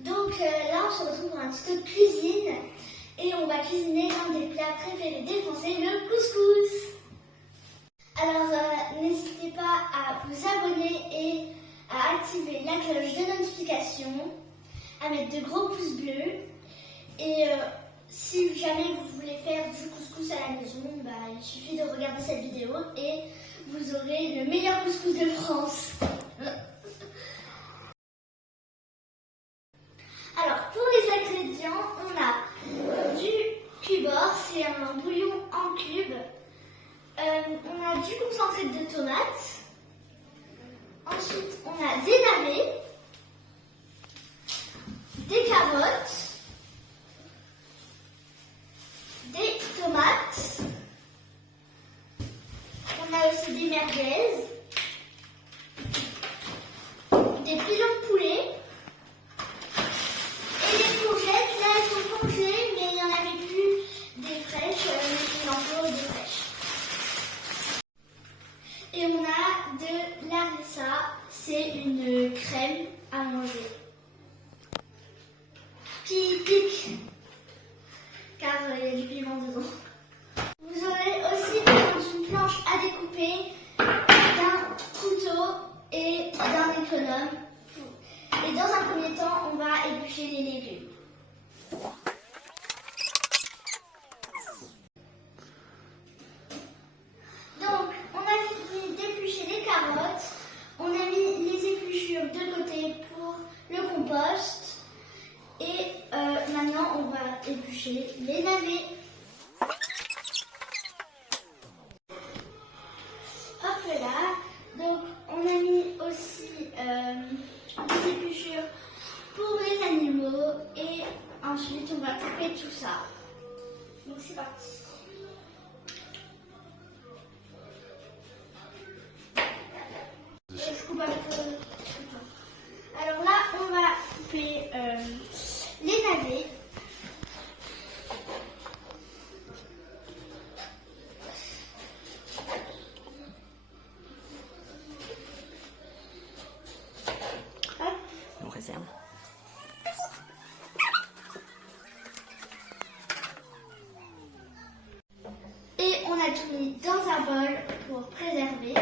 Donc là, on se retrouve pour un tuto de cuisine et on va cuisiner l'un des plats préférés des Français, le couscous. Alors, n'hésitez pas à vous abonner et à activer la cloche de notification, à mettre de gros pouces bleus. Et si jamais vous voulez faire du couscous à la maison, il suffit de regarder cette vidéo et vous aurez le meilleur couscous de France. Alors, pour les ingrédients, on a du cubord, c'est un bouillon en cubes. On a du concentré de tomates. Ensuite, on a des navets, des carottes, des tomates. On a aussi des merguez, des pilons de poulet. Et les courgettes, là elles sont congelées, mais il n'y en avait plus des fraîches, mais il en faut des fraîches. Et on a de l'harissa, c'est une crème à manger. Qui pique, car il y a du piment dedans. Vous aurez aussi besoin d'une planche à découper, d'un couteau et d'un économe. Et dans un premier temps, on va éplucher les légumes. Donc, on a fini d'éplucher les carottes. On a mis les épluchures de côté pour le compost. Et maintenant, on va éplucher les navets. Hop là. Donc, on a mis aussi des épluchures pour les animaux et ensuite on va couper tout ça. Donc c'est parti. Je coupe avec le couteau. Alors là on va couper les navets. Réserve. Et on a tout mis dans un bol pour préserver.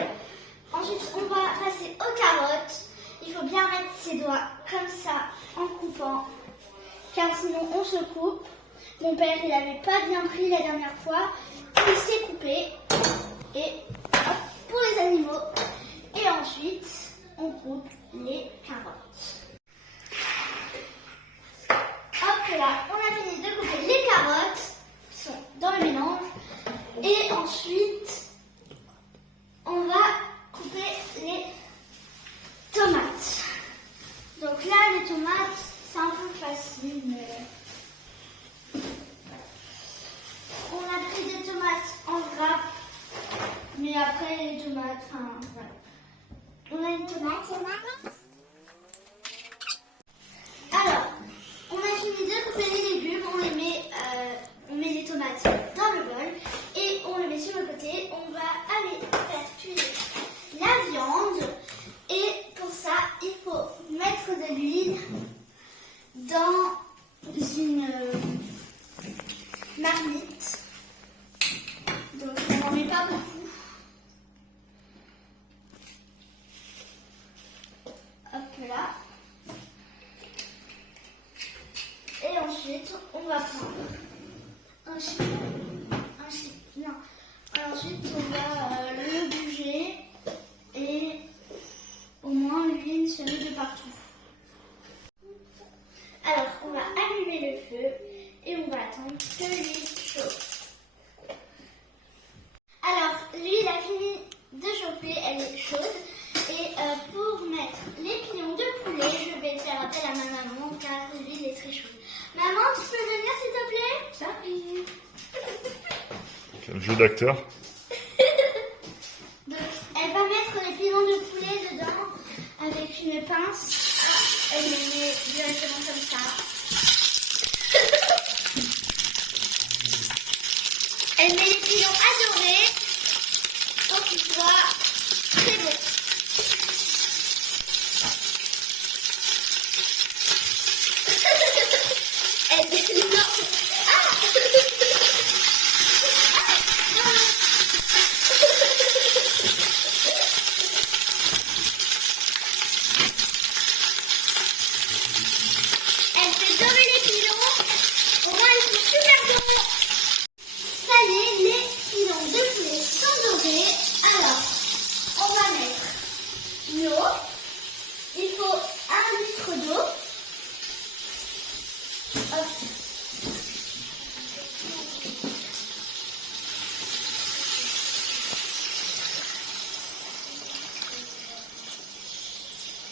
Ensuite, on va passer aux carottes. Il faut bien mettre ses doigts comme ça en coupant, car sinon on se coupe. Mon père, il n'avait pas bien pris la dernière fois. Il s'est coupé. Et hop, pour les animaux. Et ensuite, on coupe les carottes. Hop là, on a fini de couper les carottes qui sont dans le mélange. Et ensuite, on va couper les tomates. Donc là, les tomates, c'est un peu facile, mais on a pris des tomates en grappe. Mais après, les tomates, voilà. On a une tomate, Alors, on a fini de couper les légumes, on met les tomates dans le bol et on le met sur le côté. On va aller faire cuire la viande et pour ça, il faut mettre de l'huile dans une marmite. Donc, on n'en met pas beaucoup. Hop là. Et ensuite, on va prendre Ensuite, on va le bouger et au moins l'huile se met de partout. Alors, on va allumer le feu et on va attendre que l'huile chauffe. Alors, l'huile a fini de chauffer, elle est chaude. Et pour mettre les pilons de poulet, je vais faire appel à ma maman car l'huile est très chaude. Maman, tu peux venir s'il te plaît? J'arrive. Quel jeu d'acteur. Donc, elle va mettre les pilons de poulet dedans avec une pince. Elle les met directement comme ça. Elle met les pilons à dorer pour qu'ils soient très beaux.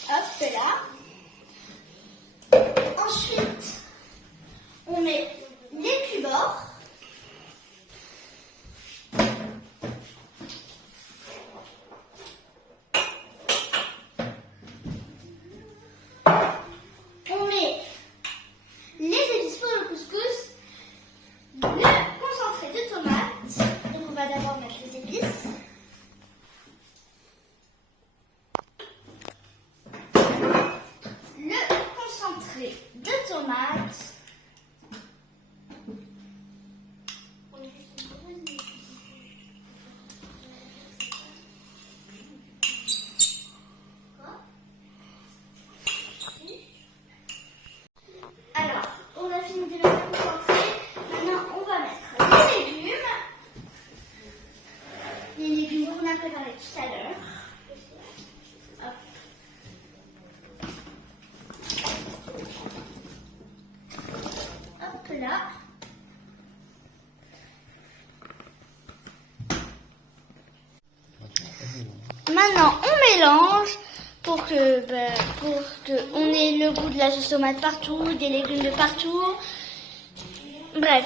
Hop là. Ensuite, on met les cubes-bords. On met les épices pour le couscous, le concentré de tomates. Donc on va d'abord mettre les épices. Le concentré de tomates. Alors, on a fini de mettre le concentré. Maintenant, on va mettre les légumes qu'on a préparés tout à l'heure. Hop. Hop là. Maintenant, on mélange pour que on ait le goût de la sauce tomate partout, des légumes de partout. Bref.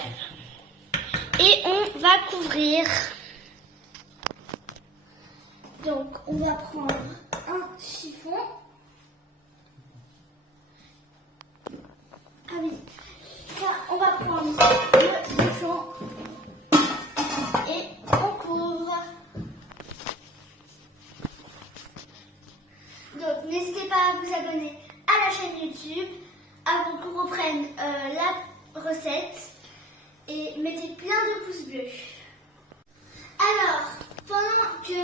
Et on va couvrir. Donc, on va prendre un chiffon. Ah oui. Ça, on va prendre le chiffon et on couvre. Donc, n'hésitez pas à vous abonner à la chaîne YouTube avant qu'on reprenne la recette et mettez plein de pouces bleus. Alors, pendant que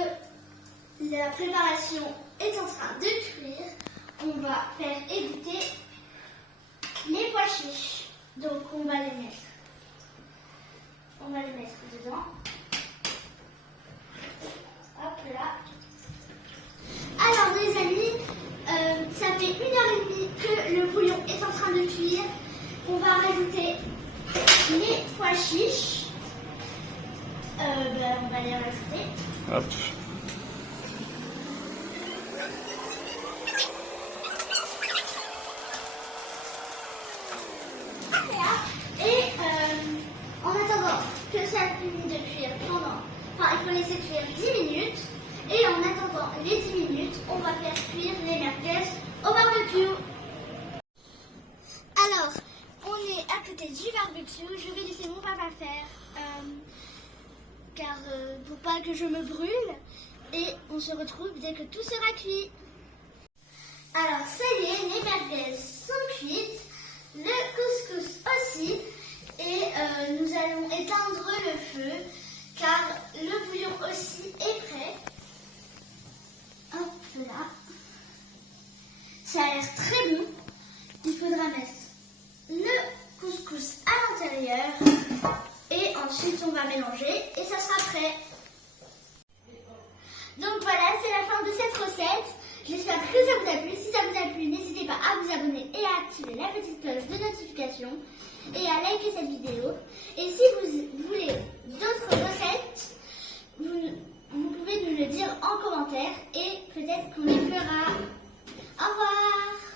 la préparation est en train de cuire, on va faire égoutter les pois chiches. Donc, on va les mettre dedans. Hop là. Alors les amis, ça fait 1h30 que le bouillon est en train de cuire. On va rajouter les pois chiches. On va les rajouter. Hop. Et en attendant que ça finisse de cuire il faut laisser cuire 10 minutes. Et en attendant les 10 minutes, on va faire cuire les merguez au barbecue. Alors, on est à côté du barbecue. Je vais laisser mon papa faire, car pour pas que je me brûle. Et on se retrouve dès que tout sera cuit. Alors, ça y est, les merguez sont cuites, le couscous aussi. Et nous allons éteindre le feu, car le bouillon aussi est prêt. Hop là. Ça a l'air très bon. Il faudra mettre le couscous à l'intérieur. Et ensuite on va mélanger et ça sera prêt. Donc voilà, c'est la fin de cette recette. J'espère que ça vous a plu. Si ça vous a plu, n'hésitez pas à vous abonner et à activer la petite cloche de notification. Et à liker cette vidéo. Et si vous voulez d'autres recettes, vous pouvez nous le dire en commentaire et peut-être qu'on les fera. Au revoir!